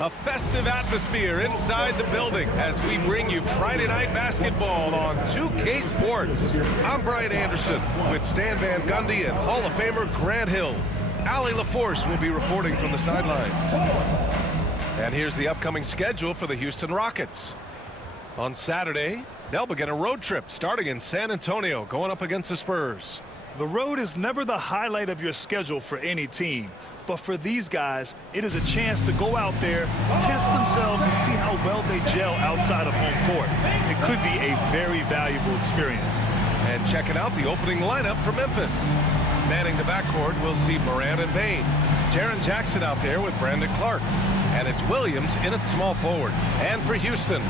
A festive atmosphere inside the building as we bring you Friday Night Basketball on 2K Sports. I'm Brian Anderson with Stan Van Gundy and Hall of Famer Grant Hill. Allie LaForce will be reporting from the sidelines. And here's the upcoming schedule for the Houston Rockets. On Saturday, they'll begin a road trip starting in San Antonio, going up against the Spurs. The road is never the highlight of your schedule for any team. But for these guys, it is a chance to go out there, test themselves, and see how well they gel outside of home court. It could be a very valuable experience. And checking out the opening lineup for Memphis. Manning the backcourt, we'll see Morant and Bane. Jaren Jackson out there with Brandon Clark. And it's Williams in at small forward. And for Houston,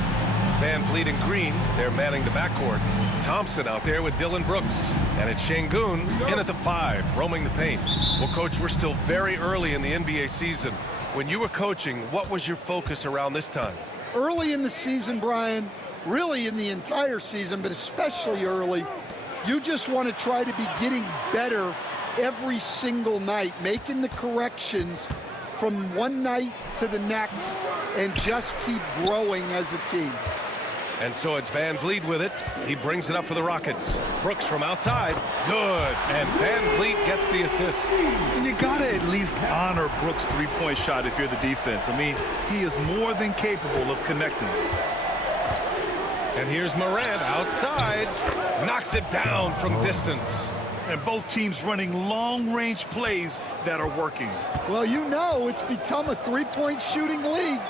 Van Vliet and Green, they're manning the backcourt. Thompson out there with Dylan Brooks. And it's Şengün in at the 5, roaming the paint. Well, Coach, we're still very early in the NBA season. When you were coaching, what was your focus around this time? Early in the season, Brian, really in the entire season, but especially early, you just want to try to be getting better every single night, making the corrections from one night to the next, and just keep growing as a team. And so it's Van Vliet with it. He brings it up for the Rockets. Brooks from outside. Good. And Van Vliet gets the assist. And you got to at least honor Brooks' three-point shot if you're the defense. I mean, he is more than capable of connecting. And here's Morant outside. Knocks it down from distance. And both teams running long-range plays that are working. Well, you know it's become a three-point shooting league.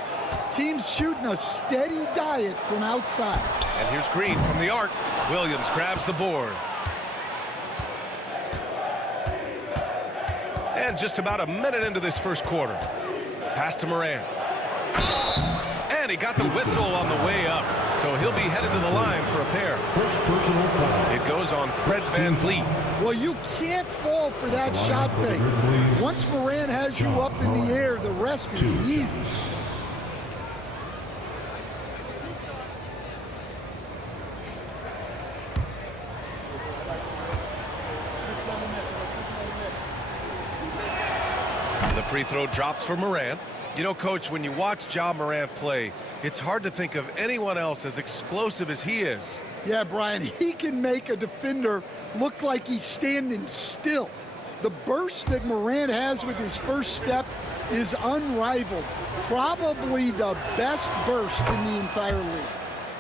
Teams shooting a steady diet from outside. And here's Green from the arc. Williams grabs the board. And just about a minute into this first quarter. Pass to Morant. And he got the whistle on the way up. So he'll be headed to the line for a pair. It goes on Fred Van Vliet. Well, you can't fall for that shot fake. Once Morant has you up in the air, the rest is easy. The free throw drops for Morant. You know, Coach, when you watch Ja Morant play, it's hard to think of anyone else as explosive as he is. Yeah, Brian, he can make a defender look like he's standing still. The burst that Morant has with his first step is unrivaled. Probably the best burst in the entire league.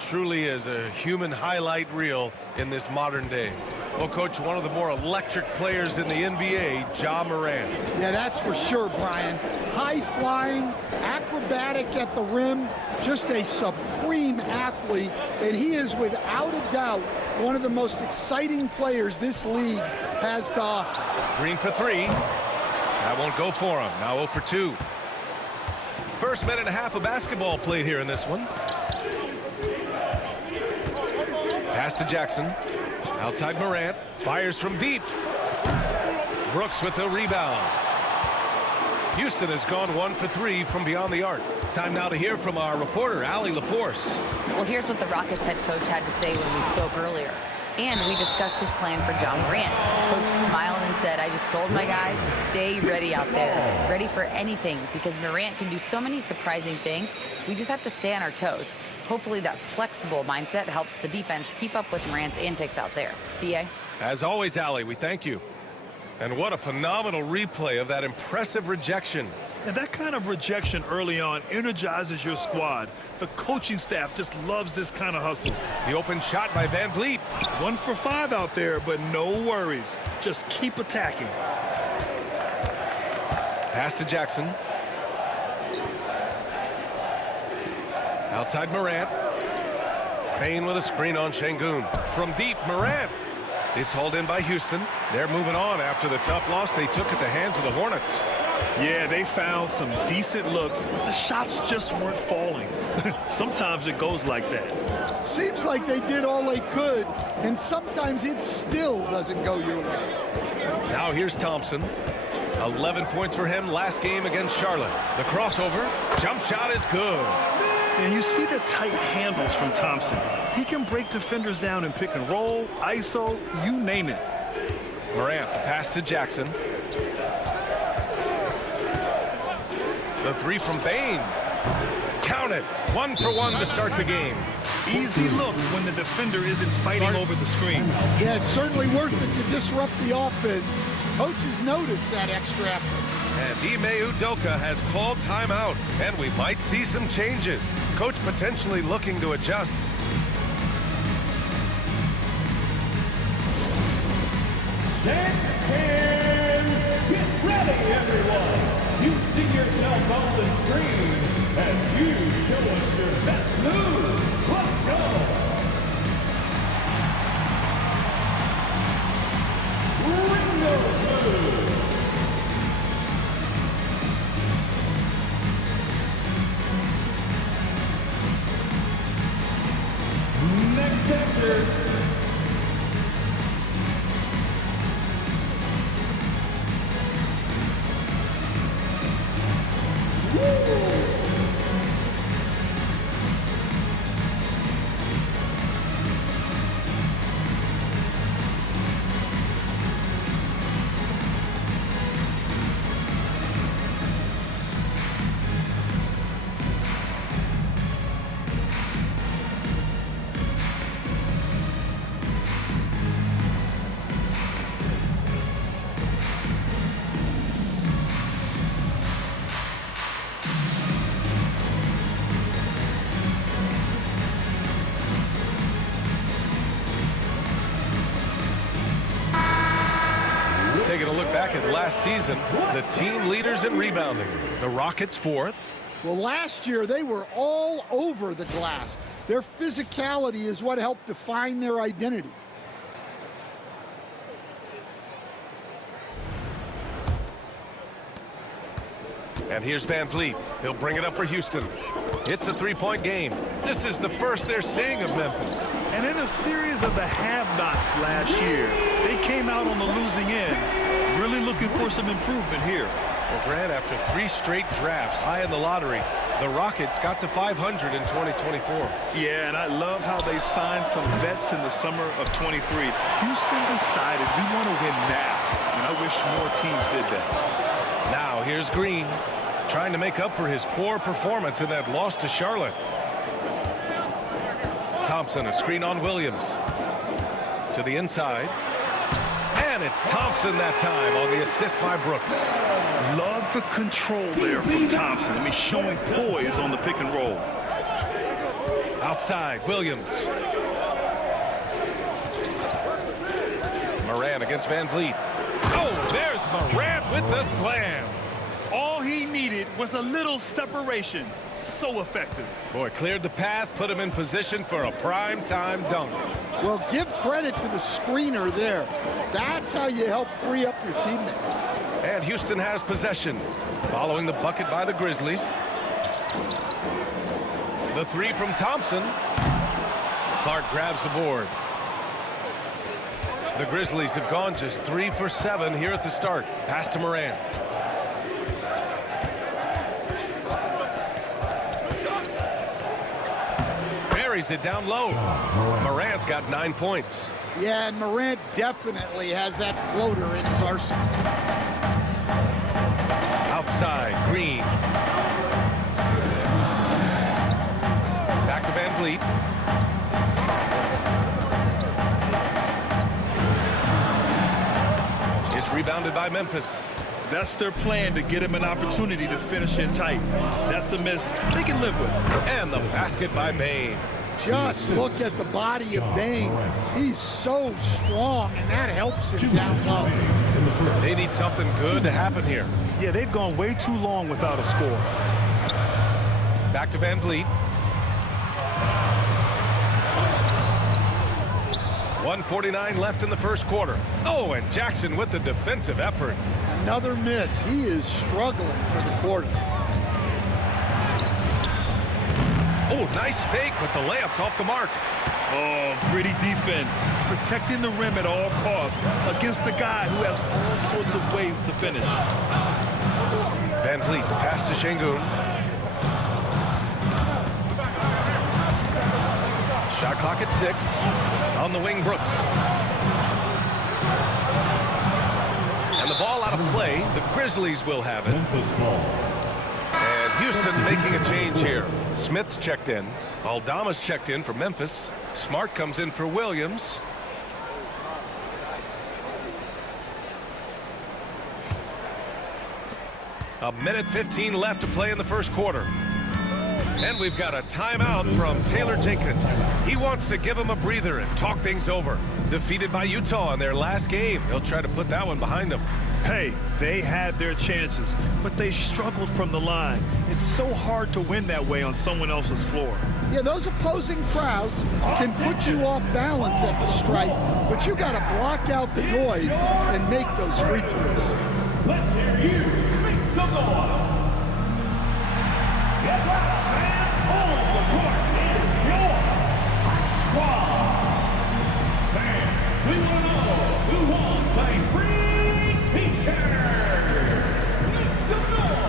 Truly is a human highlight reel in this modern day. Well, Coach, one of the more electric players in the NBA, Ja Morant. Yeah, that's for sure, Brian. High-flying, acrobatic at the rim, just a supreme athlete, and he is without a doubt one of the most exciting players this league has to offer. Green for 3. That won't go for him. Now 0 for 2. First minute and a half of basketball played here in this one. Pass to Jackson. Outside Morant. Fires from deep. Brooks with the rebound. Houston has gone 1 for 3 from beyond the arc. Time now to hear from our reporter, Allie LaForce. Well, here's what the Rockets head coach had to say when we spoke earlier. And we discussed his plan for Ja Morant. Coach smiled and said, I just told my guys to stay ready out there. Ready for anything, because Morant can do so many surprising things. We just have to stay on our toes. Hopefully that flexible mindset helps the defense keep up with Morant's antics out there. B.A.? As always, Allie, we thank you. And what a phenomenal replay of that impressive rejection. And that kind of rejection early on energizes your squad. The coaching staff just loves this kind of hustle. The open shot by Van Vliet. 1 for 5 out there, but no worries. Just keep attacking. Pass to Jackson. Outside Morant. Bane with a screen on Şengün. From deep, Morant. It's hauled in by Houston. They're moving on after the tough loss they took at the hands of the Hornets. Yeah, they found some decent looks, but the shots just weren't falling. Sometimes it goes like that. Seems like they did all they could, and sometimes it still doesn't go your way. Now here's Thompson. 11 points for him last game against Charlotte. The crossover. Jump shot is good. And you see the tight handles from Thompson. He can break defenders down in pick and roll, ISO, you name it. Morant, the pass to Jackson. The three from Bane. Count it. 1 for 1 to start the game. Easy look when the defender isn't fighting over the screen. Yeah, it's certainly worth it to disrupt the offense. Coaches notice that extra effort. And Ime Udoka has called timeout, and we might see some changes. Coach potentially looking to adjust. Dance and get ready, everyone. You see yourself on the screen, and you show us your best moves. Let's go. Bring those moves. Next dancer. Taking a look back at last season, the team leaders in rebounding. The Rockets 4th. Well, last year they were all over the glass. Their physicality is what helped define their identity. And here's Van Vliet. He'll bring it up for Houston. It's a three-point game. This is the first they're seeing of Memphis. And in a series of the have-nots last year, they came out on the losing end, really looking for some improvement here. Well, Grant, after 3 straight drafts high in the lottery, the Rockets got to 500 in 2024. Yeah, and I love how they signed some vets in the summer of 23. Houston decided we want to win now, and I wish more teams did that. Now here's Green, trying to make up for his poor performance in that loss to Charlotte. Thompson, a screen on Williams. To the inside. And it's Thompson that time on the assist by Brooks. Love the control there from Thompson. I mean, showing poise on the pick and roll. Outside, Williams. Morant against Van Vliet. Oh, there's Morant with the slam. All he needed was a little separation. So effective. Boy, cleared the path, put him in position for a prime-time dunk. Well, give credit to the screener there. That's how you help free up your teammates. And Houston has possession, following the bucket by the Grizzlies. The 3 from Thompson. Clark grabs the board. The Grizzlies have gone just 3 for 7 here at the start. Pass to Morant. Buries it down low. Morant's got 9 points. Yeah, and Morant definitely has that floater in his arsenal. Outside, Green. Back to Van Vliet. It's rebounded by Memphis. That's their plan, to get him an opportunity to finish in tight. That's a miss they can live with. And the basket by Bane. Just look at the body of Bane. He's so strong, and that helps him down low. They need something good to happen here. Yeah, they've gone way too long without a score. Back to Van Vliet. 1:49 left in the first quarter. Oh, and Jackson with the defensive effort. Another miss. He is struggling for the quarter. Oh, nice fake, but the layup's off the mark. Oh, gritty defense. Protecting the rim at all costs against a guy who has all sorts of ways to finish. Van Vliet, the pass to Şengün. Shot clock at 6. On the wing, Brooks. And the ball out of play. The Grizzlies will have it. And Houston making a change here. Smith's checked in. Aldama's checked in for Memphis. Smart comes in for Williams. A minute 15 left to play in the first quarter. And we've got a timeout from Taylor Jenkins. He wants to give him a breather and talk things over. Defeated by Utah in their last game. He'll try to put that one behind them. Hey, they had their chances, but they struggled from the line. It's so hard to win that way on someone else's floor. Yeah, those opposing crowds can put you off balance at the stripe, but you got to block out the noise and make those free throws. Let's hear you make some noise. Get up and hold the court in your squad. Fans, we want to know who wants a free t-shirt. Make some noise.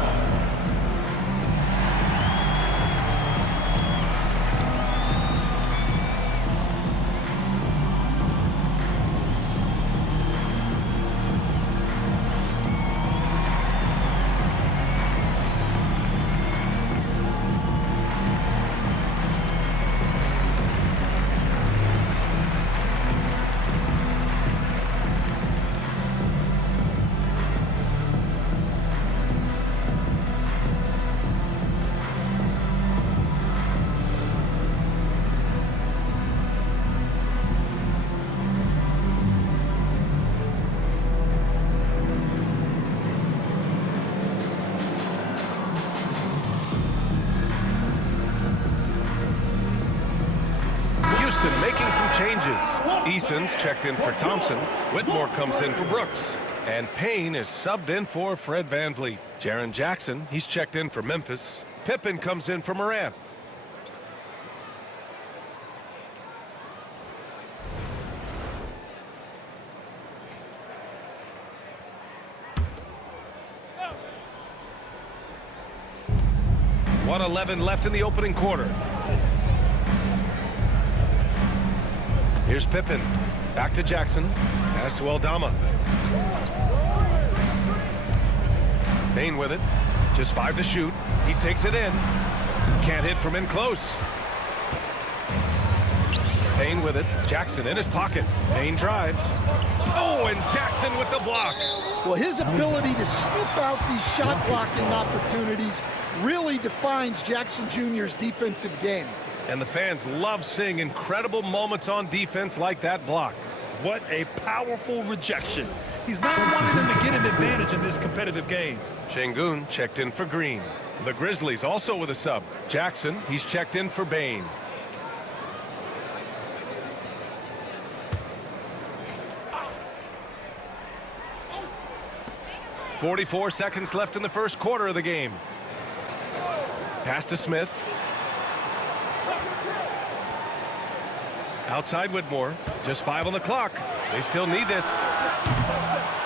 Making some changes. Eason's checked in for Thompson. Whitmore comes in for Brooks. And Payne is subbed in for Fred VanVleet. Jaren Jackson, he's checked in for Memphis. Pippen comes in for Morant. .111 left in the opening quarter. Here's Pippen. Back to Jackson. Pass to Aldama. Payne with it. Just 5 to shoot. He takes it in. Can't hit from in close. Payne with it. Jackson in his pocket. Payne drives. Oh, and Jackson with the block. Well, his ability to sniff out these shot blocking opportunities really defines Jackson Jr.'s defensive game. And the fans love seeing incredible moments on defense like that block. What a powerful rejection. He's not wanting them to get an advantage in this competitive game. Şengün checked in for Green. The Grizzlies also with a sub. Jackson, he's checked in for Bane. .44 seconds left in the first quarter of the game. Pass to Smith. Outside Whitmore. Just 5 on the clock. They still need this.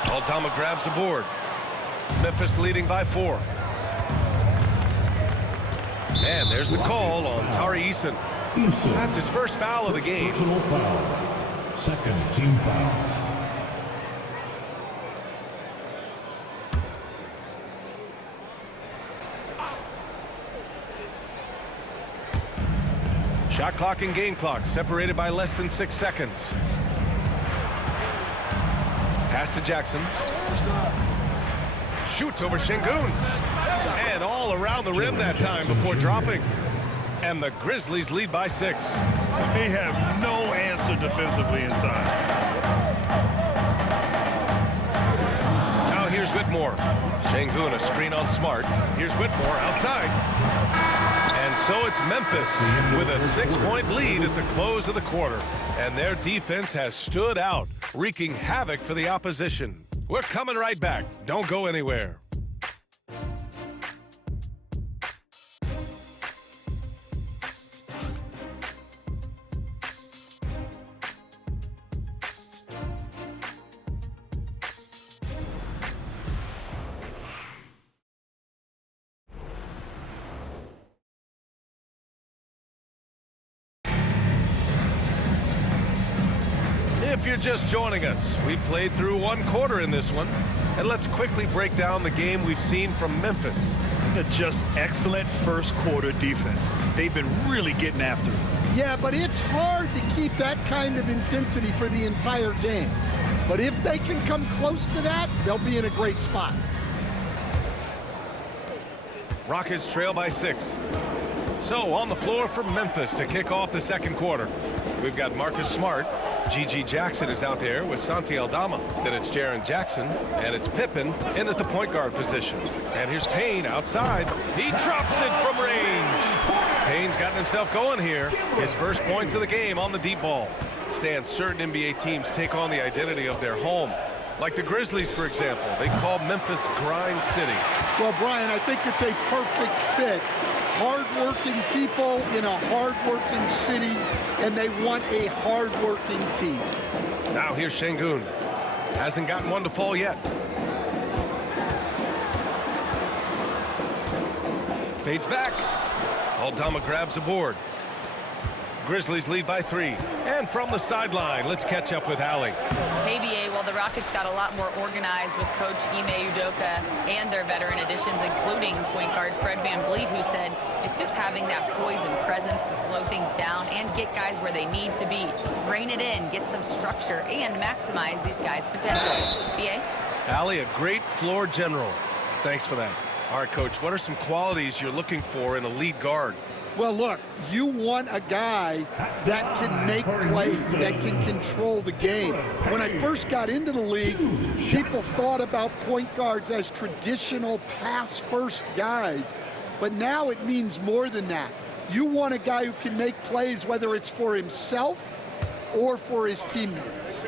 Aldama grabs a board. Memphis leading by 4. And there's the call on Tari Eason. That's his first foul of the game. Personal foul. Second team foul. Shot clock and game clock separated by less than 6 seconds. Pass to Jackson. Shoots over Şengün. And all around the rim that time before dropping. And the Grizzlies lead by 6. They have no answer defensively inside. Now here's Whitmore. Şengün a screen on Smart. Here's Whitmore outside. And so it's Memphis with a 6-point lead at the close of the quarter. And their defense has stood out, wreaking havoc for the opposition. We're coming right back. Don't go anywhere. If you're just joining us, we played through 1 quarter in this one. And let's quickly break down the game we've seen from Memphis. Just excellent first-quarter defense. They've been really getting after it. Yeah, but it's hard to keep that kind of intensity for the entire game. But if they can come close to that, they'll be in a great spot. Rockets trail by 6. So on the floor for Memphis to kick off the second quarter. We've got Marcus Smart. G.G. Jackson is out there with Santi Aldama. Then it's Jaren Jackson, and it's Pippen in at the point guard position. And here's Payne outside. He drops it from range. Payne's gotten himself going here. His first points of the game on the deep ball. Stan, certain NBA teams take on the identity of their home. Like the Grizzlies, for example. They call Memphis Grind City. Well, Brian, I think it's a perfect fit. Hard-working people in a hard-working city, and they want a hard-working team. Now here's Şengün. Hasn't gotten one to fall yet. Fades back. Aldama grabs a board. Grizzlies lead by 3. And from the sideline, let's catch up with Allie. Hey, BA, well, the Rockets got a lot more organized with Coach Ime Udoka and their veteran additions, including point guard Fred VanVleet, who said it's just having that poise and presence to slow things down and get guys where they need to be. Rein it in, get some structure, and maximize these guys' potential. BA? Allie, a great floor general. Thanks for that. All right, Coach, what are some qualities you're looking for in a lead guard? Well, look, you want a guy that can make plays, that can control the game. When I first got into the league, people thought about point guards as traditional pass-first guys. But now it means more than that. You want a guy who can make plays, whether it's for himself or for his teammates.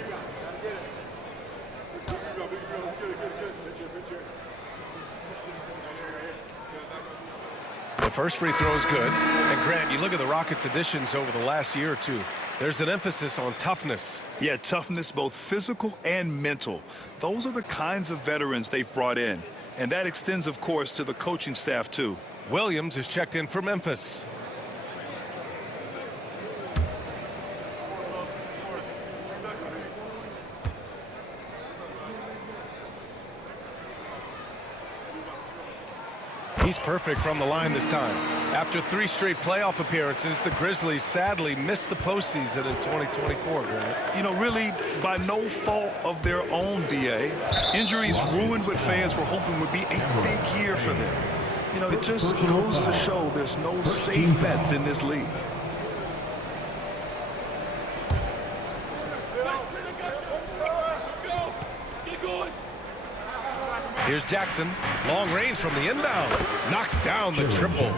The first free throw is good. And Grant, you look at the Rockets' additions over the last year or two. There's an emphasis on toughness. Yeah, toughness, both physical and mental. Those are the kinds of veterans they've brought in. And that extends, of course, to the coaching staff, too. Williams is checked in for Memphis. He's perfect from the line this time. After 3 straight playoff appearances, the Grizzlies sadly missed the postseason in 2024, Grant. You know, really by no fault of their own, BA. Injuries ruined what fans were hoping would be a big year for them. You know, it just goes to show there's no safe bets in this league. Here's Jackson. Long range from the inbound. Knocks down the triple.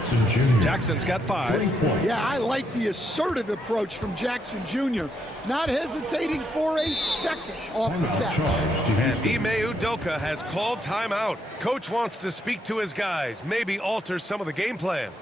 Jackson's got 5. Yeah, I like the assertive approach from Jackson Jr. Not hesitating for a second off the catch. And Ime Udoka has called timeout. Coach wants to speak to his guys, maybe alter some of the game plan.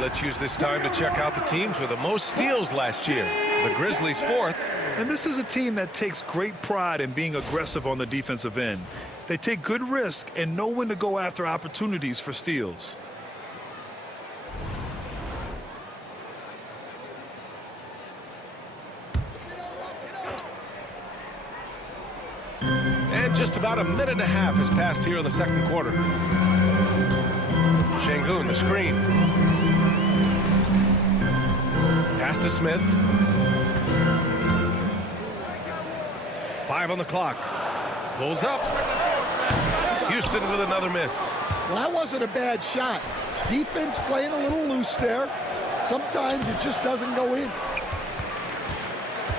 Let's use this time to check out the teams with the most steals last year. The Grizzlies 4th. And this is a team that takes great pride in being aggressive on the defensive end. They take good risk and know when to go after opportunities for steals. And just about a minute and a half has passed here in the second quarter. Şengün, the screen. Pass to Smith. 5 on the clock. Pulls up. Houston with another miss. Well, that wasn't a bad shot. Defense playing a little loose there. Sometimes it just doesn't go in.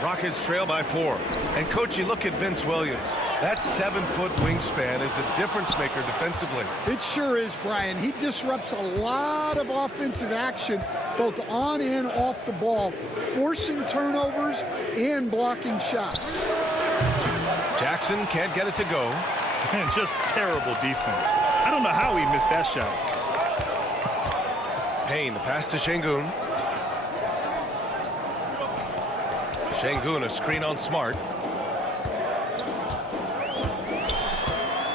Rockets trail by 4. And, Coach, you look at Vince Williams. That 7-foot wingspan is a difference maker defensively. It sure is, Brian. He disrupts a lot of offensive action, both on and off the ball, forcing turnovers and blocking shots. Jackson can't get it to go. And just terrible defense. I don't know how he missed that shot. Payne, the pass to Şengün. Şengün, a screen on Smart.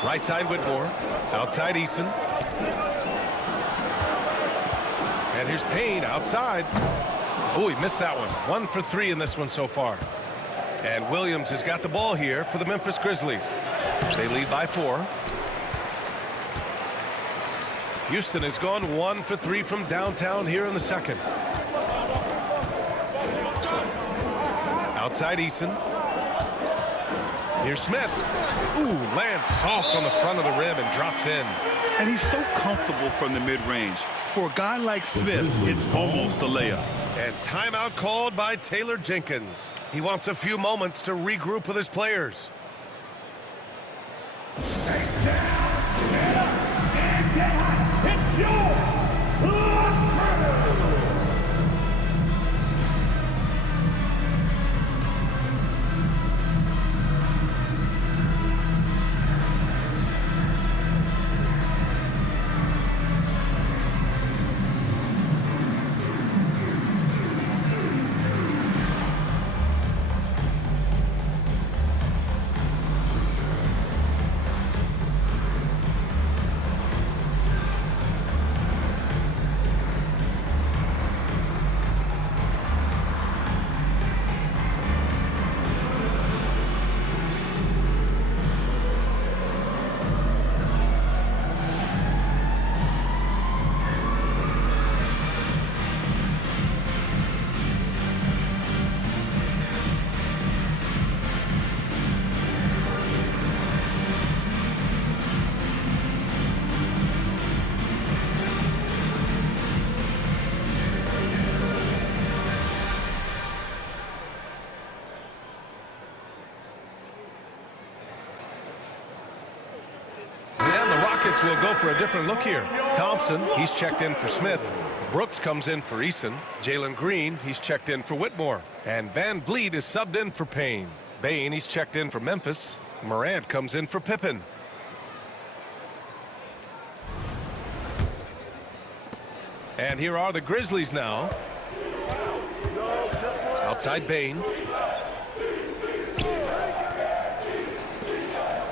Right side Whitmore. Outside Eason. And here's Payne outside. Oh, he missed that one. 1 for 3 in this one so far. And Williams has got the ball here for the Memphis Grizzlies. They lead by 4. Houston has gone 1 for 3 from downtown here in the second. Outside Eason. Here's Smith. Ooh, lands soft on the front of the rim and drops in. And he's so comfortable from the mid-range. For a guy like Smith, it's almost a layup. And timeout called by Taylor Jenkins. He wants a few moments to regroup with his players. It's your Will go for a different look here. Thompson, he's checked in for Smith. Brooks comes in for Eason. Jalen Green, he's checked in for Whitmore. And Van Vliet is subbed in for Payne. Bane, he's checked in for Memphis. Morant comes in for Pippen. And here are the Grizzlies now. Outside Bane.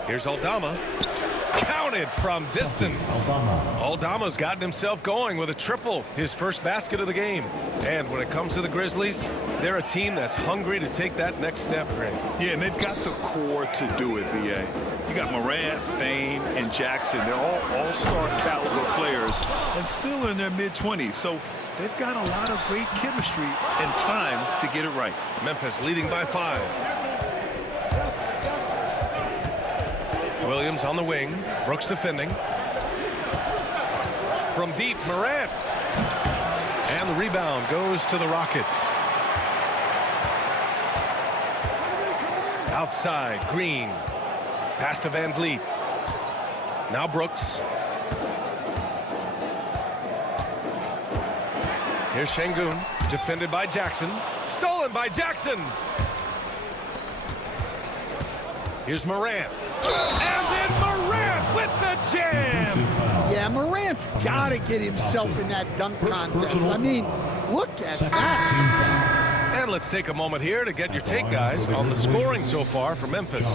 Here's Aldama. Counted from distance. Aldama's gotten himself going with a triple, his first basket of the game. And when it comes to the Grizzlies, they're a team that's hungry to take that next step, Greg. Yeah, and they've got the core to do it, B.A. You got Morant, Bane, and Jackson. They're all all-star caliber players and still in their mid-20s. So they've got a lot of great chemistry and time to get it right. Memphis leading by 5. Williams on the wing. Brooks defending. From deep, Morant. And the rebound goes to the Rockets. Outside, Green. Pass to Van Vliet. Now Brooks. Here's Şengün. Defended by Jackson. Stolen by Jackson. Here's Morant. And then Morant with the jam. Yeah, Morant's got to get himself in that dunk contest. I mean, look at that. And let's take a moment here to get your take, guys, on the scoring so far for Memphis.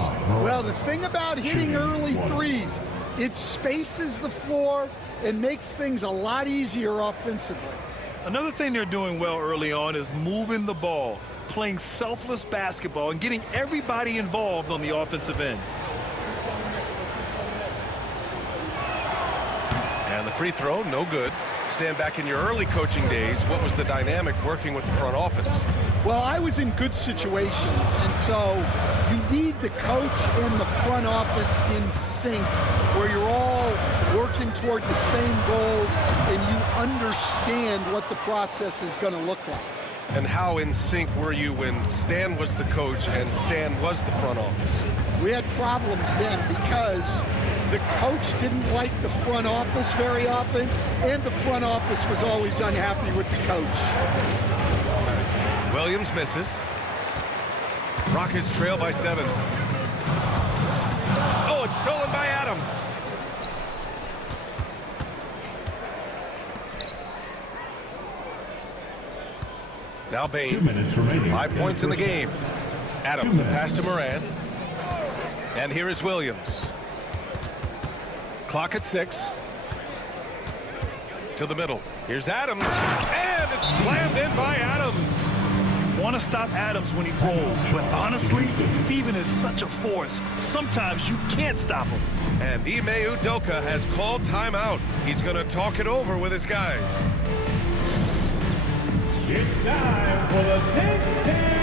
Well, the thing about hitting early threes, it spaces the floor and makes things a lot easier offensively. Another thing they're doing well early on is moving the ball, playing selfless basketball, and getting everybody involved on the offensive end. And the free throw, no good. Stand back in your early coaching days, what was the dynamic working with the front office? Well, I was in good situations, and so you need the coach and the front office in sync, where you're all working toward the same goals and you understand what the process is going to look like. And how in sync were you when Stan was the coach and Stan was the front office? We had problems then because the coach didn't like the front office very often, and the front office was always unhappy with the coach. Williams misses. Rockets trail by 7. Oh, it's stolen by Adams. Now Bane. 2 minutes remaining. 5 points in the game. Adams, the pass to Moran. And here is Williams. Clock at 6. To the middle. Here's Adams. And it's slammed in by Adams. Want to stop Adams when he rolls, but honestly, Steven is such a force. Sometimes you can't stop him. And Ime Udoka has called timeout. He's going to talk it over with his guys. It's time for the dance cam.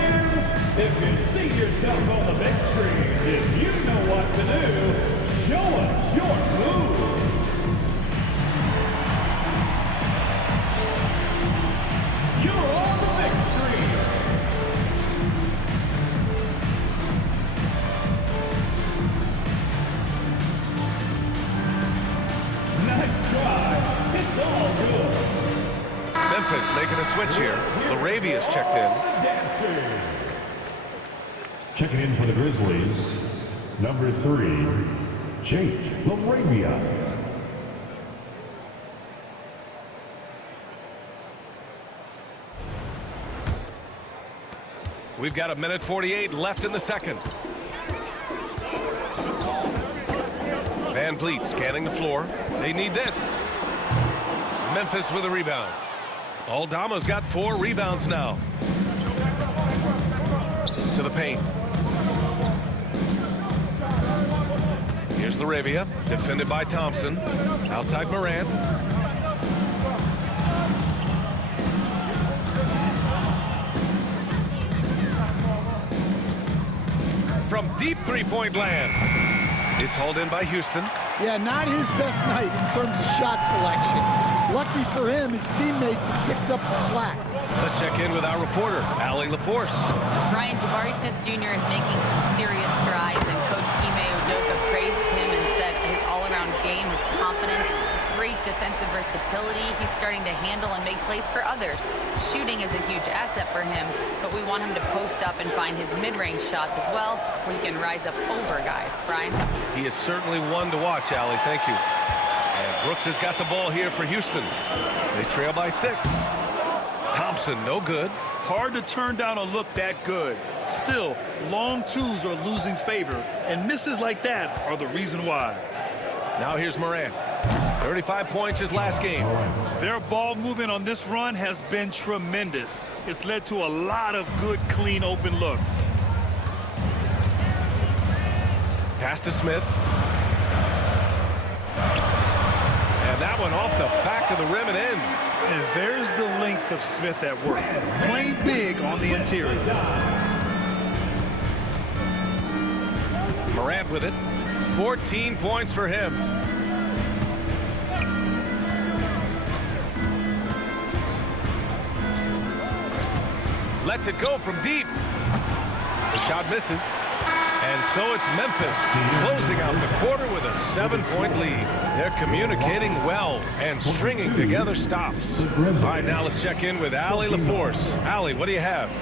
If you see yourself on the big screen, if you know what to do, show us your moves. You're on the big screen. Nice try. It's all good. Memphis making a switch here. Laravia's checked in. Checking in for the Grizzlies, number 3, Jake Laravia. We've got 1:48 left in the second. Van Vliet scanning the floor. They need this. Memphis with a rebound. Aldama's got 4 rebounds now. To the paint. Here's Laravia, defended by Thompson. Outside Moran. From deep three-point land. It's hauled in by Houston. Yeah, not his best night in terms of shot selection. Lucky for him, his teammates have picked up the slack. Let's check in with our reporter, Allie LaForce. Brian, Jabari Smith Jr. is making some serious strides, and Coach Ime Udoka praised him and said his all-around game, his confidence, great defensive versatility. He's starting to handle and make plays for others. Shooting is a huge asset for him, but we want him to post up and find his mid-range shots as well, where he can rise up over guys. Brian? He is certainly one to watch, Allie. Thank you. And Brooks has got the ball here for Houston. They trail by 6. Thompson, no good. Hard to turn down a look that good. Still, long twos are losing favor, and misses like that are the reason why. Now here's Moran. 35 points his last game. Their ball movement on this run has been tremendous. It's led to a lot of good, clean, open looks. Pass to Smith. And that one off the back of the rim and in. And there's the length of Smith at work. Playing big on the interior. Morant with it. 14 points for him. Lets it go from deep. The shot misses. And so it's Memphis closing out the quarter with a 7-point lead. They're communicating well and stringing together stops. All right, now let's check in with Allie LaForce. Allie, what do you have?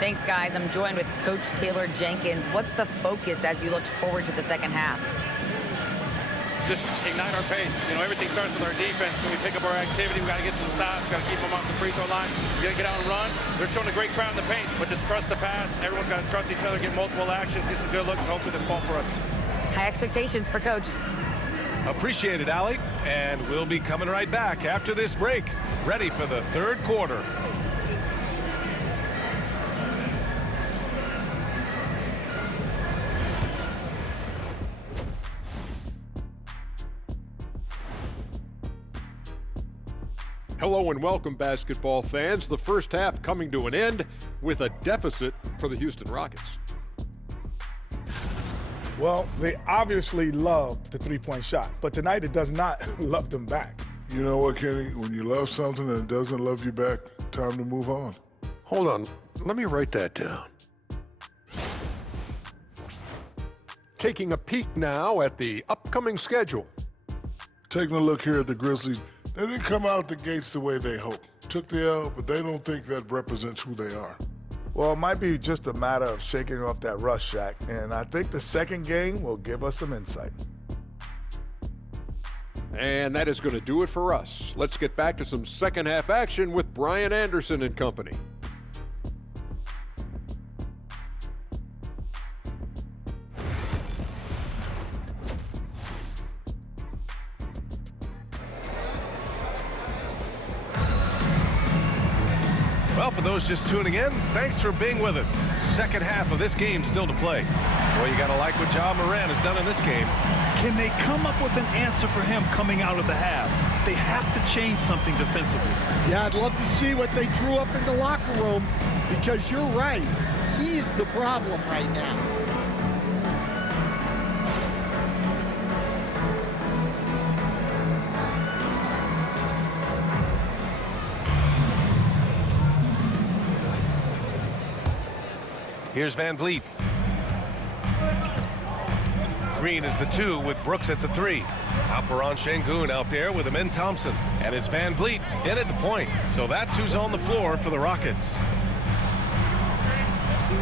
Thanks, guys. I'm joined with Coach Taylor Jenkins. What's the focus as you look forward to the second half? Just ignite our pace. You know, everything starts with our defense. Can we pick up our activity? We got to get some stops. Got to keep them off the free throw line. We got to get out and run. They're showing a great crowd in the paint, but just trust the pass. Everyone's got to trust each other, get multiple actions, get some good looks, and hopefully they fall for us. High expectations for Coach. Appreciate it, Allie. And we'll be coming right back after this break. Ready for the third quarter. Hello and welcome, basketball fans. The first half coming to an end with a deficit for the Houston Rockets. Well, they obviously love the three-point shot, but tonight it does not love them back. You know what, Kenny? When you love something and it doesn't love you back, time to move on. Hold on, let me write that down. Taking a peek now at the upcoming schedule. Taking a look here at the Grizzlies, they didn't come out the gates the way they hoped. Took the L, but they don't think that represents who they are. Well, it might be just a matter of shaking off that rust, Shaq, and I think the second game will give us some insight. And that is going to do it for us. Let's get back to some second half action with Brian Anderson and company. Well, for those just tuning in, thanks for being with us. Second half of this game still to play. Boy, you got to like what Ja Morant has done in this game. Can they come up with an answer for him coming out of the half? They have to change something defensively. Yeah, I'd love to see what they drew up in the locker room, because you're right. He's the problem right now. Here's Van Vliet. Green is the 2 with Brooks at the 3. Alperen Sengun out there with Amen Thompson. And it's Van Vliet in at the point. So that's who's on the floor for the Rockets.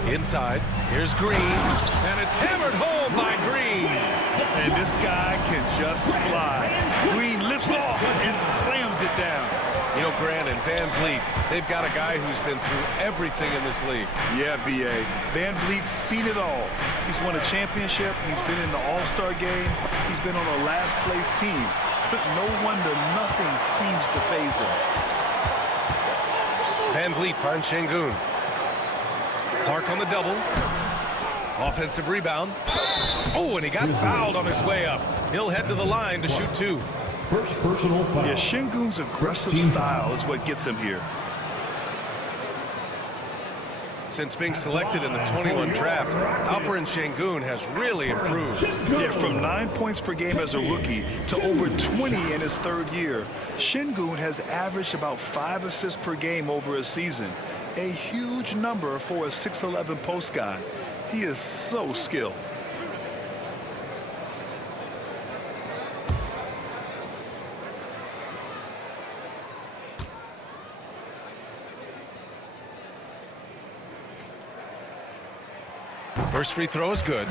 Inside, here's Green. And it's hammered home by Green. And this guy can just fly. Green lifts off and slams it down. You know, Grant and Van Vliet, they've got a guy who's been through everything in this league. Yeah, B.A. Van Vliet's seen it all. He's won a championship. He's been in the All-Star game. He's been on a last-place team. No wonder nothing seems to faze him. Van Vliet finds Sengun. Clark on the double. Offensive rebound. Oh, and he got fouled on his way up. He'll head to the line to shoot 2. First personal foul. Yeah, Sengun's aggressive style is what gets him here. Since being selected in the 21 draft, Alperen Sengun has really improved. Yeah, from 9 points per game as a rookie to over 20 in his third year, Sengun has averaged about 5 assists per game over a season. A huge number for a 6'11" post guy. He is so skilled. First free throw is good.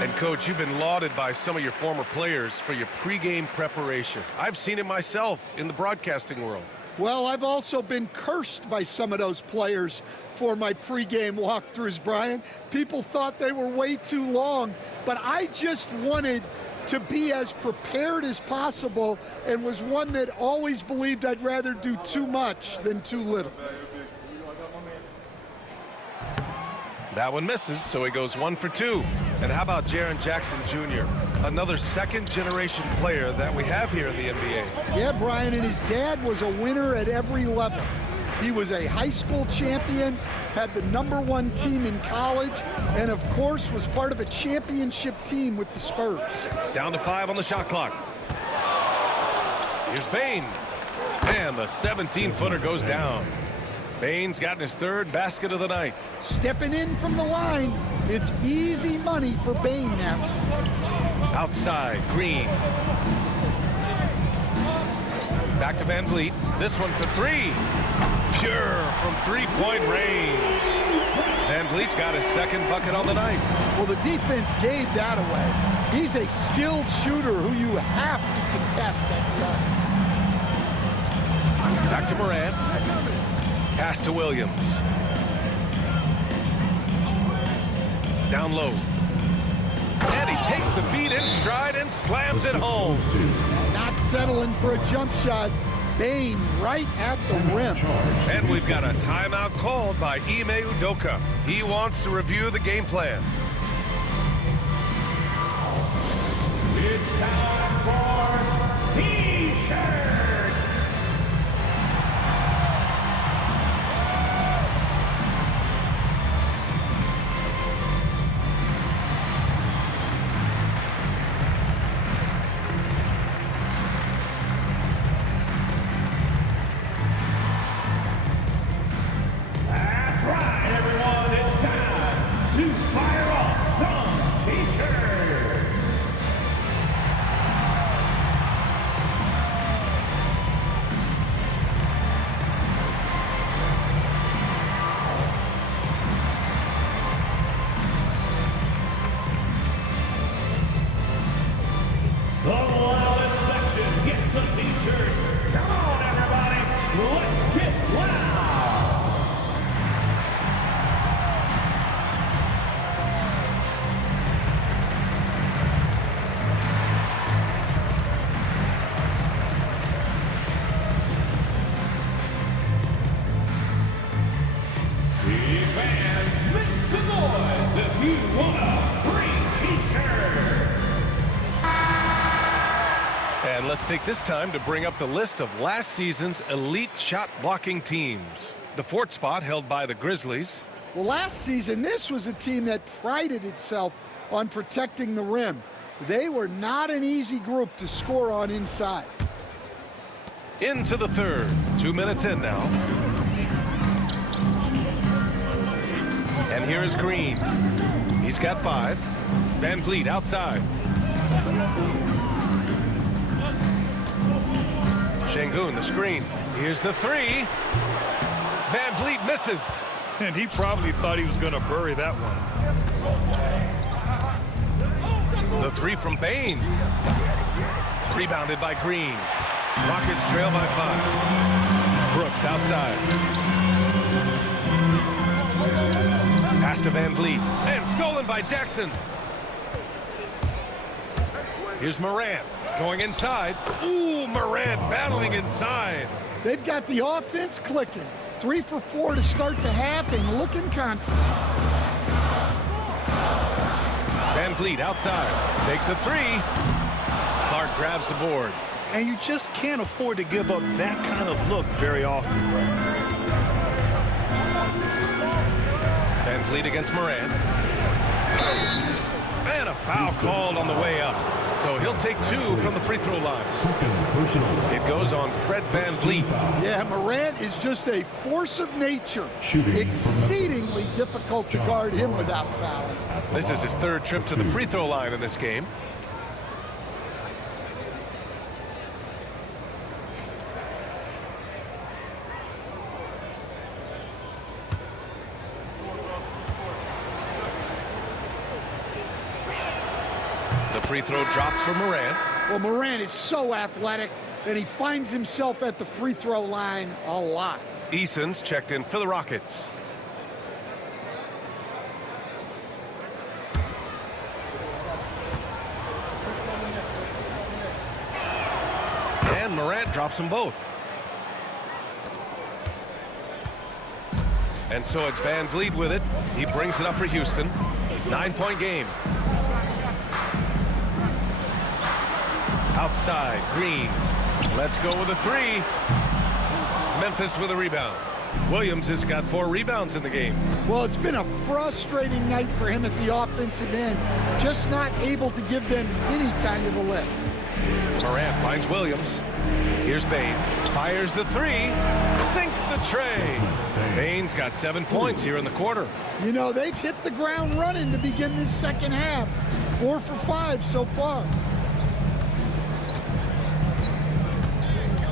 And, Coach, you've been lauded by some of your former players for your pregame preparation. I've seen it myself in the broadcasting world. Well, I've also been cursed by some of those players for my pregame walkthroughs, Brian. People thought they were way too long, but I just wanted to be as prepared as possible and was one that always believed I'd rather do too much than too little. That one misses, so he goes 1 for 2. And how about Jaren Jackson Jr., another second-generation player that we have here in the NBA? Yeah, Brian, and his dad was a winner at every level. He was a high school champion, had the #1 team in college, and of course was part of a championship team with the Spurs. Down to 5 on the shot clock. Here's Bane. And the 17-footer goes down. Bane's gotten his 3rd basket of the night. Stepping in from the line, it's easy money for Bane now. Outside, Green. Back to Van Vliet. This one for 3. Pure from 3-point range. Van Vliet's got his 2nd bucket on the night. Well, the defense gave that away. He's a skilled shooter who you have to contest at the arc. Back to Morant. Pass to Williams. Down low. And he takes the feed in stride and slams it home. Not settling for a jump shot. Bane right at the rim. And we've got a timeout called by Ime Udoka. He wants to review the game plan. It's time for T-shirt. And let's take this time to bring up the list of last season's elite shot blocking teams. The fourth spot held by the Grizzlies. Well, last season, this was a team that prided itself on protecting the rim. They were not an easy group to score on inside. Into the third. 2 minutes in now. And here is Green. He's got 5. Van Vliet outside. Şengün, the screen. Here's the 3. Van Vliet misses. And he probably thought he was going to bury that one. The 3 from Bane. Rebounded by Green. Rockets trail by 5. Brooks outside. Pass to Van Vliet. And stolen by Jackson. Here's Morant going inside. Ooh, Morant battling inside. They've got the offense clicking. 3 for 4 to start the half and looking confident. Van Vliet outside. Takes a 3. Clark grabs the board. And you just can't afford to give up that kind of look very often. Van Vliet against Morant. And a foul called on the way up. So he'll take 2 from the free throw line. It goes on Fred Van Vliet. Yeah, Morant is just a force of nature. Exceedingly difficult to guard him without fouling. This is his 3rd trip to the free throw line in this game. The free throw drops for Morant. Well, Morant is so athletic, and he finds himself at the free throw line a lot. Eason's checked in for the Rockets. And Morant drops them both. And so it's Van Vliet with it. He brings it up for Houston. 9-point game. Outside, Green. Let's go with a 3. Memphis with a rebound. Williams has got 4 rebounds in the game. Well, it's been a frustrating night for him at the offensive end. Just not able to give them any kind of a lift. Morant finds Williams. Here's Bane. Fires the 3. Sinks the tray. Bane's got 7 points here in the quarter. You know, they've hit the ground running to begin this second half. 4 for 5 so far.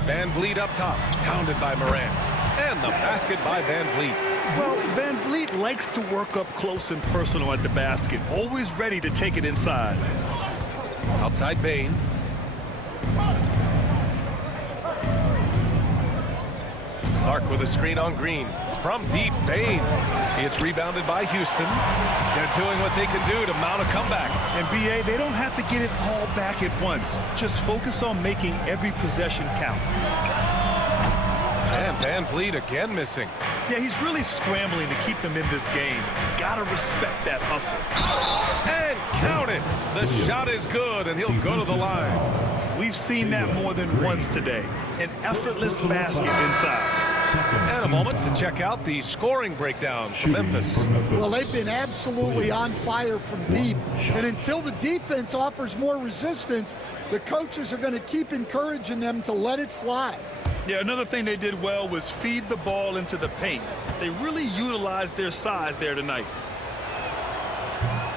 Van Vliet up top, pounded by Morant. And the basket by Van Vliet. Well, Van Vliet likes to work up close and personal at the basket, always ready to take it inside. Outside Bane. Clark with a screen on Green. From deep, Bane. It's rebounded by Houston. They're doing what they can do to mount a comeback. And BA, they don't have to get it all back at once. Just focus on making every possession count. And Van Vliet again missing. Yeah, he's really scrambling to keep them in this game. Gotta respect that hustle. And count it. The shot is good, and he'll go to the line. We've seen that more than once today. An effortless basket inside. And a moment to check out the scoring breakdown for Memphis. Well, they've been absolutely on fire from deep. And until the defense offers more resistance, the coaches are going to keep encouraging them to let it fly. Yeah, another thing they did well was feed the ball into the paint. They really utilized their size there tonight.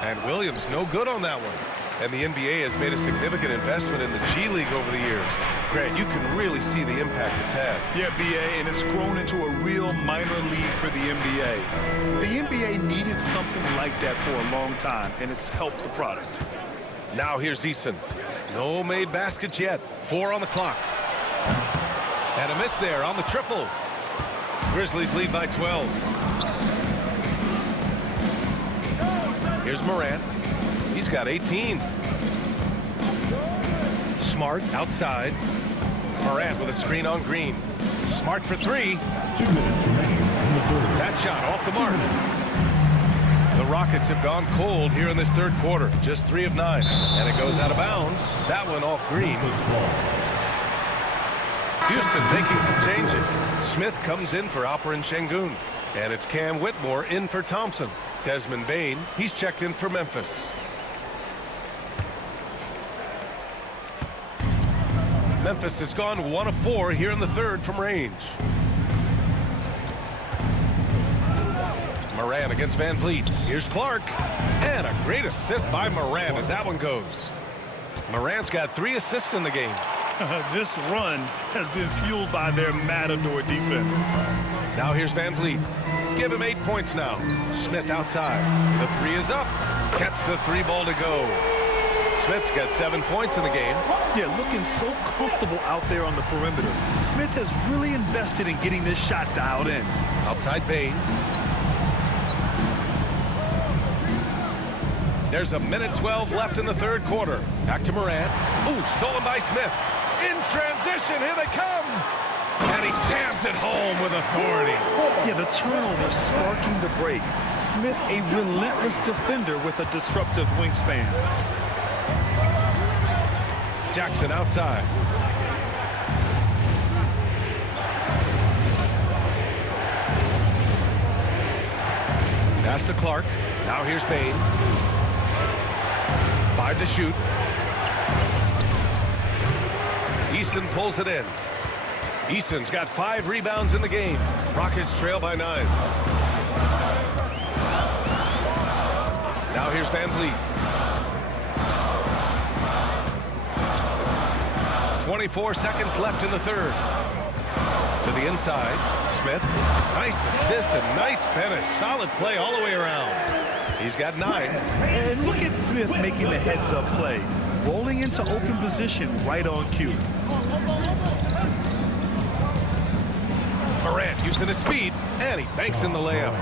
And Williams no good on that one. And the NBA has made a significant investment in the G League over the years. Grant, you can really see the impact it's had. Yeah, BA, and it's grown into a real minor league for the NBA. The NBA needed something like that for a long time, and it's helped the product. Now here's Eason. No made baskets yet. 4 on the clock. And a miss there on the triple. Grizzlies lead by 12. Here's Morant. He's got 18. Smart outside. Morant with a screen on Green. Smart for 3. That shot off the mark. The Rockets have gone cold here in this third quarter. Just 3 of 9. And it goes out of bounds. That one off Green. Houston making some changes. Smith comes in for Alperen Şengün. And it's Cam Whitmore in for Thompson. Desmond Bane, he's checked in for Memphis. Memphis has gone 1 of 4 here in the third from range. Moran against Van Vliet. Here's Clark. And a great assist by Moran as that one goes. Moran's got 3 assists in the game. This run has been fueled by their Matador defense. Now here's Van Vliet. Give him 8 points now. Smith outside. The 3 is up. Gets the 3 ball to go. Smith's got 7 points in the game. Yeah, looking so comfortable out there on the perimeter. Smith has really invested in getting this shot dialed in. Outside Bane. There's 1:12 left in the third quarter. Back to Morant. Ooh, stolen by Smith. In transition, here they come. And he jams it home with authority. Yeah, the turnover sparking the break. Smith, a relentless defender with a disruptive wingspan. Jackson outside. Pass to Clark. Now here's Bane. 5 to shoot. Eason pulls it in. Eason's got 5 rebounds in the game. Rockets trail by 9. Now here's Van Vliet. 24 seconds left in the third. To the inside. Smith. Nice assist and nice finish. Solid play all the way around. He's got 9. And look at Smith making the heads-up play. Rolling into open position right on cue. Morant using his speed, and he banks in the layup.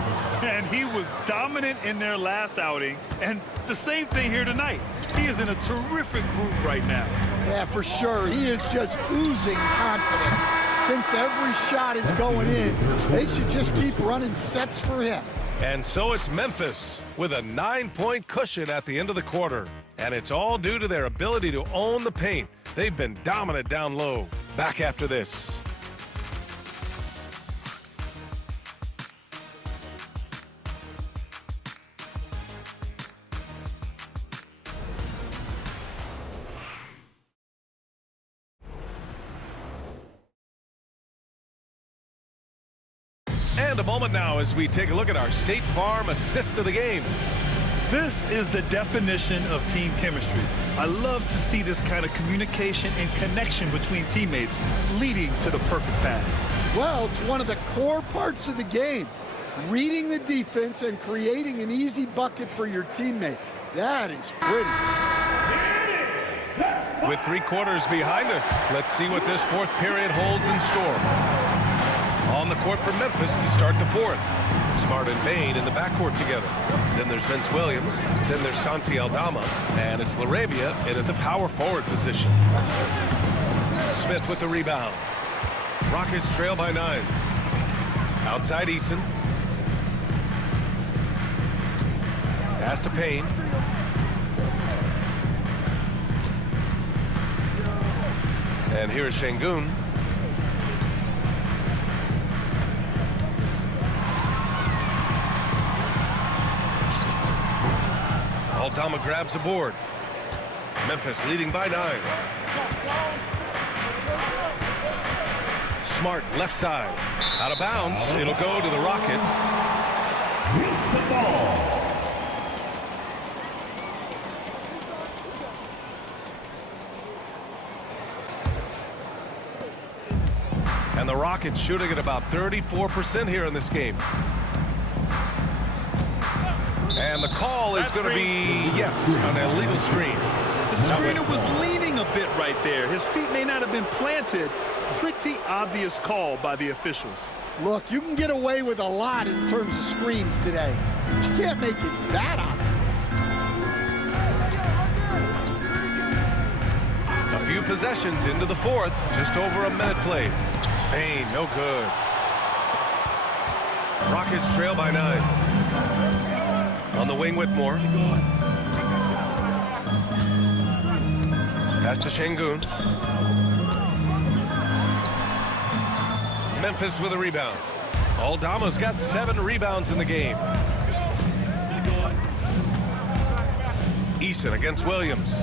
And he was dominant in their last outing, and the same thing here tonight. He is in a terrific group right now. Yeah, for sure. He is just oozing confidence. Thinks every shot is going in. They should just keep running sets for him. And so it's Memphis with a 9-point cushion at the end of the quarter. And it's all due to their ability to own the paint. They've been dominant down low. Back after this. And a moment now as we take a look at our State Farm assist of the game. This is the definition of team chemistry. I love to see this kind of communication and connection between teammates leading to the perfect pass. Well, it's one of the core parts of the game. Reading the defense and creating an easy bucket for your teammate. That is pretty. With 3 quarters behind us, let's see what this fourth period holds in store. On the court for Memphis to start the fourth. Smart and Bane in the backcourt together. Then there's Vince Williams. Then there's Santi Aldama. And it's LaRavia in at the power forward position. Smith with the rebound. Rockets trail by 9. Outside Eason. Pass to Payne. And here's Şengün. Aldama grabs a board. Memphis leading by 9. Smart left side. Out of bounds. It'll go to the Rockets. Houston ball. And the Rockets shooting at about 34% here in this game. And the call is going to be, yes, an illegal screen. The screener was leaning a bit right there. His feet may not have been planted. Pretty obvious call by the officials. Look, you can get away with a lot in terms of screens today, but you can't make it that obvious. A few possessions into the fourth, just over a minute played. Payne, no good. Rockets trail by 9. On the wing, Whitmore. Pass to Şengün. Memphis with a rebound. Aldama's got 7 rebounds in the game. Eason against Williams.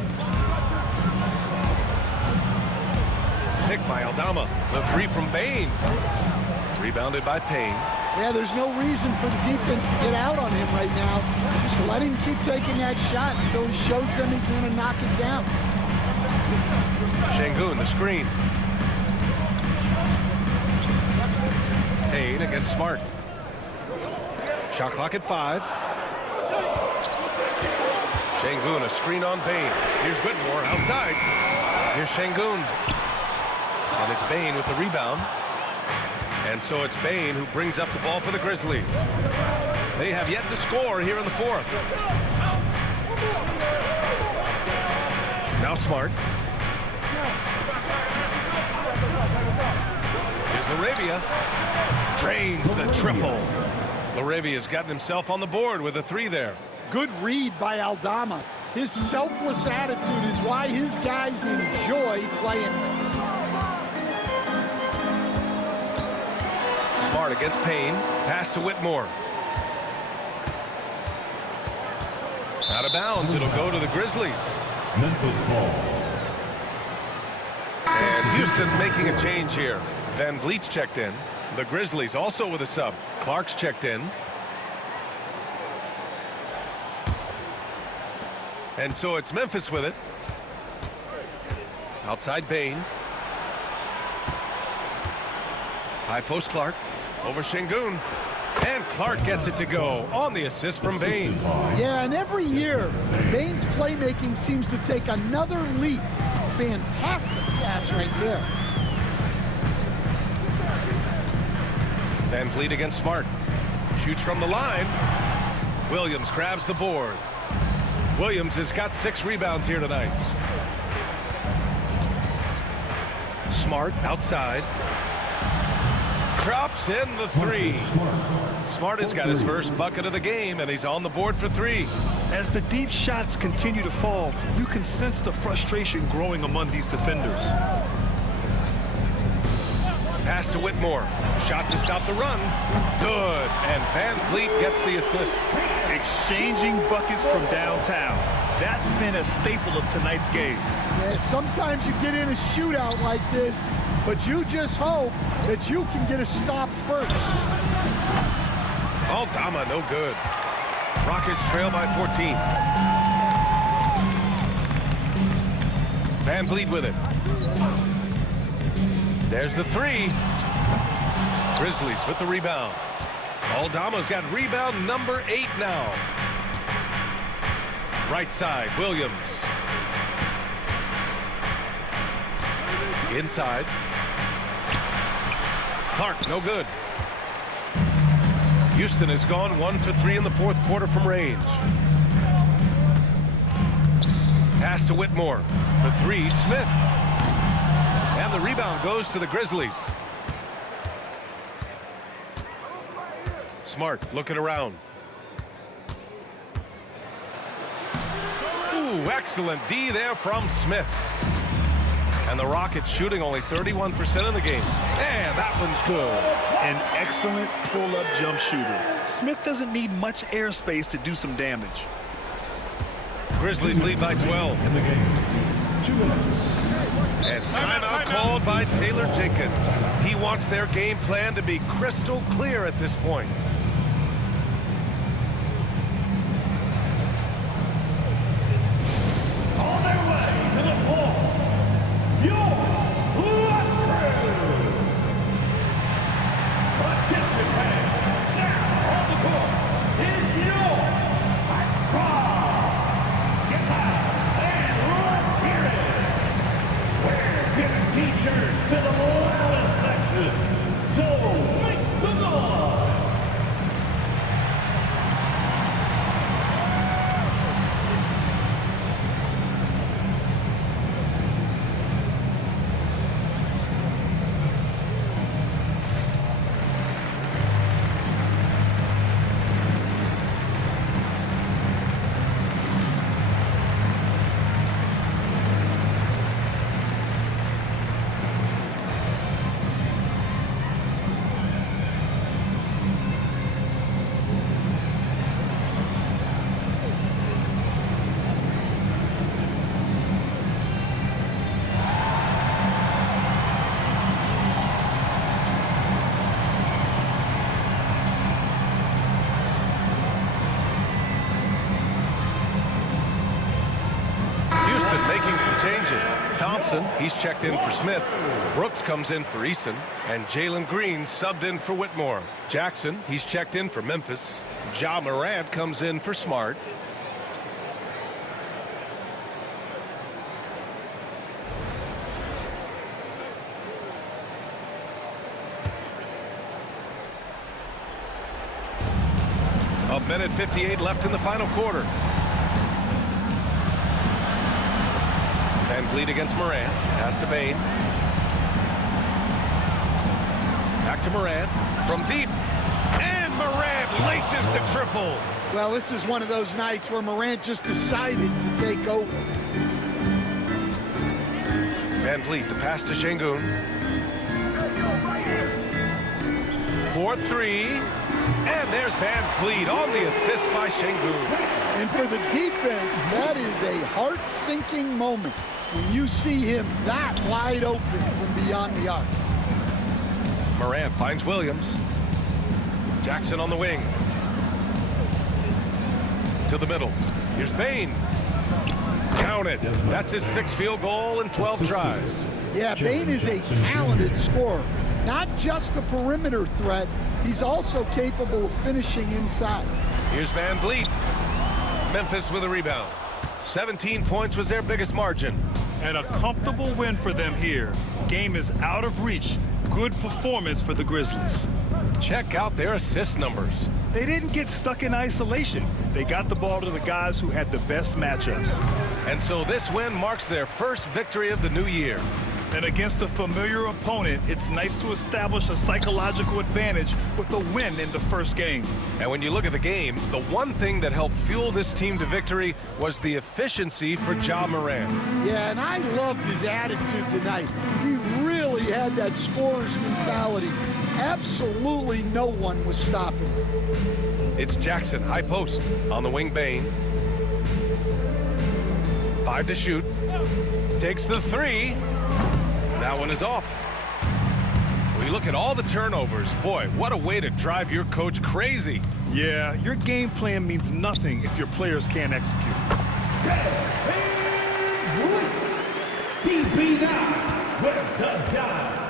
Picked by Aldama. The 3 from Bane. Rebounded by Payne. Yeah, there's no reason for the defense to get out on him right now. Just let him keep taking that shot until he shows them he's going to knock it down. Şengün, the screen. Payne against Smart. Shot clock at 5. Şengün, a screen on Bane. Here's Whitmore outside. Here's Şengün. And it's Bane with the rebound. And so it's Bane who brings up the ball for the Grizzlies. They have yet to score here in the 4th. Now Smart. Here's LaRavia. Drains the triple. LaRavia's gotten himself on the board with a 3 there. Good read by Aldama. His selfless attitude is why his guys enjoy playing with him. Smart against Payne. Pass to Whitmore. Out of bounds. It'll go to the Grizzlies. Memphis ball. And Houston making a change here. Van Vliet's checked in. The Grizzlies also with a sub. Clark's checked in. And so it's Memphis with it. Outside Bane. High post Clark. Over Şengün. And Clark gets it to go on the assist from Bane. Yeah, and every year, Bane's playmaking seems to take another leap. Fantastic pass right there. Van Vliet against Smart. Shoots from the line. Williams grabs the board. Williams has got 6 rebounds here tonight. Smart outside. Drops in the 3. Smart has got his first bucket of the game, and he's on the board for 3. As the deep shots continue to fall, you can sense the frustration growing among these defenders. Pass to Whitmore. Shot to stop the run. Good. And Van Vliet gets the assist. Exchanging buckets from downtown. That's been a staple of tonight's game. Yeah, sometimes you get in a shootout like this, but you just hope that you can get a stop first. Aldama, no good. Rockets trail by 14. Van Vliet with it. There's the 3. Grizzlies with the rebound. Aldama's got rebound number 8 now. Right side, Williams. Inside. Clark, no good. Houston has gone 1 for 3 in the 4th quarter from range. Pass to Whitmore. For 3, Smith. And the rebound goes to the Grizzlies. Smart looking around. Ooh, excellent D there from Smith. And the Rockets shooting only 31% in the game. And that one's good. An excellent pull-up jump shooter. Smith doesn't need much airspace to do some damage. Grizzlies lead by 12. In the game. 2 minutes. And timeout called by Taylor Jenkins. He wants their game plan to be crystal clear at this point. On their way to the floor, your Blood Crew. Attention fans, now on the court is your Get out and let's hear it. We're giving t-shirts to the loudest section, so make some noise. making some changes. Thompson, he's checked in for Smith. Brooks comes in for Eason. And Jalen Green subbed in for Whitmore. Jackson, he's checked in for Memphis. Ja Morant comes in for Smart. A minute 58 left in the final quarter. Van Vliet against Morant. Pass to Bane. Back to Morant. From deep. And Morant laces the triple. Well, this is one of those nights where Morant just decided to take over. Van Vliet, the pass to Şengün. 4-3. And there's Van Vliet on the assist by Şengün. And for the defense, that is a heart-sinking moment when you see him that wide open from beyond the arc. Morant finds Williams. Jackson on the wing. To the middle. Here's Bane. Counted. That's his 6th field goal in 12 tries. Yeah, Bane is a talented scorer. Not just a perimeter threat, he's also capable of finishing inside. Here's Van Vliet. Memphis with a rebound. 17 points was their biggest margin. And a comfortable win for them here. Game is out of reach. Good performance for the Grizzlies. Check out their assist numbers. They didn't get stuck in isolation. They got the ball to the guys who had the best matchups. And so this win marks their first victory of the new year. And against a familiar opponent, it's nice to establish a psychological advantage with a win in the first game. And when you look at the game, the one thing that helped fuel this team to victory was the efficiency for Ja Morant. Yeah, and I loved his attitude tonight. He really had that scorer's mentality. Absolutely no one was stopping him. It's Jackson, high post, on the wing. Bane. 5 to shoot. Takes the 3. That one is off. We look at all the turnovers. Boy, what a way to drive your coach crazy. Yeah, your game plan means nothing if your players can't execute. DB9 with the dime.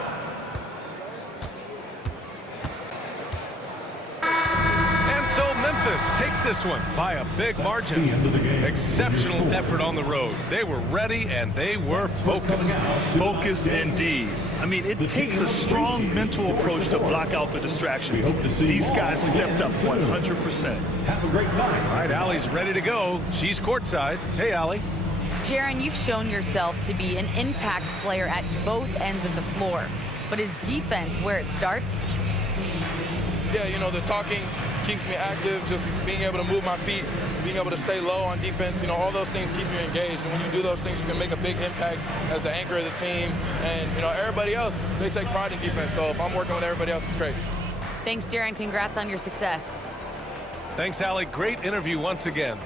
Memphis takes this one by a big margin. Exceptional effort on the road. They were ready and they were focused. Focused indeed. I mean, it takes a strong mental approach to block out the distractions. These guys stepped up 100%. Have a great night. All right, Allie's ready to go. She's courtside. Hey, Allie. Jaren, you've shown yourself to be an impact player at both ends of the floor. But is defense where it starts? Yeah, you know, the talking keeps me active, just being able to move my feet, being able to stay low on defense, you know, all those things keep you engaged. And when you do those things, you can make a big impact as the anchor of the team. And, you know, everybody else, they take pride in defense. So if I'm working with everybody else, it's great. Thanks, Jaren. Congrats on your success. Thanks, Allie. Great interview once again.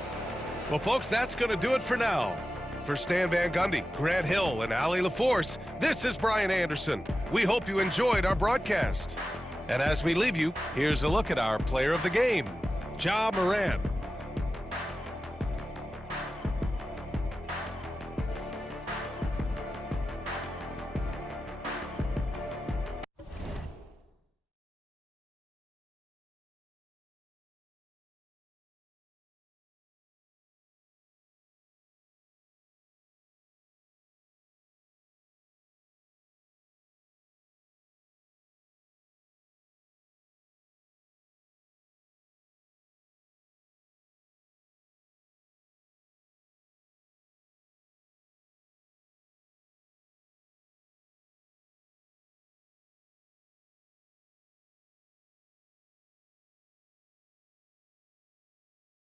Well, folks, that's going to do it for now. For Stan Van Gundy, Grant Hill, and Allie LaForce, this is Brian Anderson. We hope you enjoyed our broadcast. And as we leave you, here's a look at our player of the game, Ja Morant.